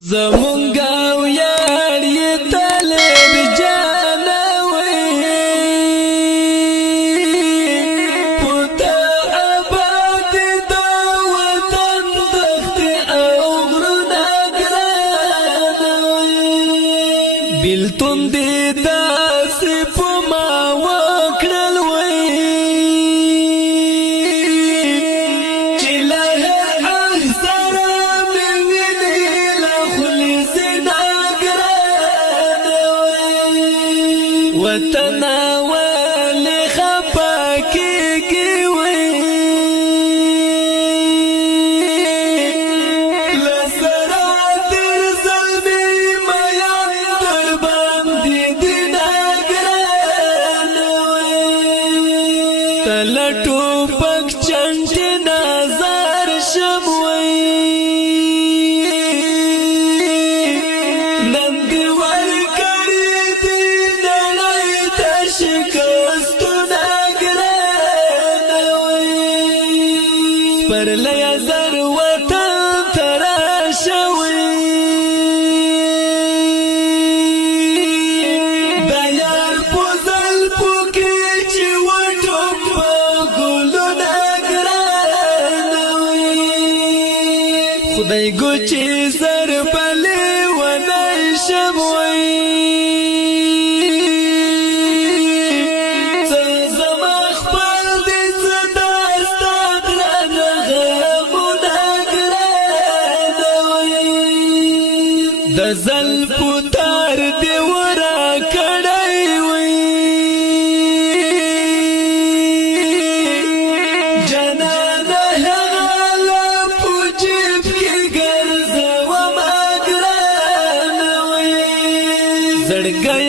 زمونږه ویاړ یې طالب جانه وی پوته آباد د وطن دښتې او غرونه ګرانه وی بېلتون دې داسې په ما وکړل وی وطن اول خفا کېږي وی له سره تر زلمي میان در باندې دینه ګرانه وی ته له ټوپک چنډې نازار شم وی پر لیا زر وطن تراشوی دا یار پوزل پوکی چی وٹو پا گلو نگرانوی خدای گو چی زر بلی و نیشموی د زلفو تار دې ورا کړی وی جانانه هغه لا په جیب کې ګرځومه ګرانه وی زړګی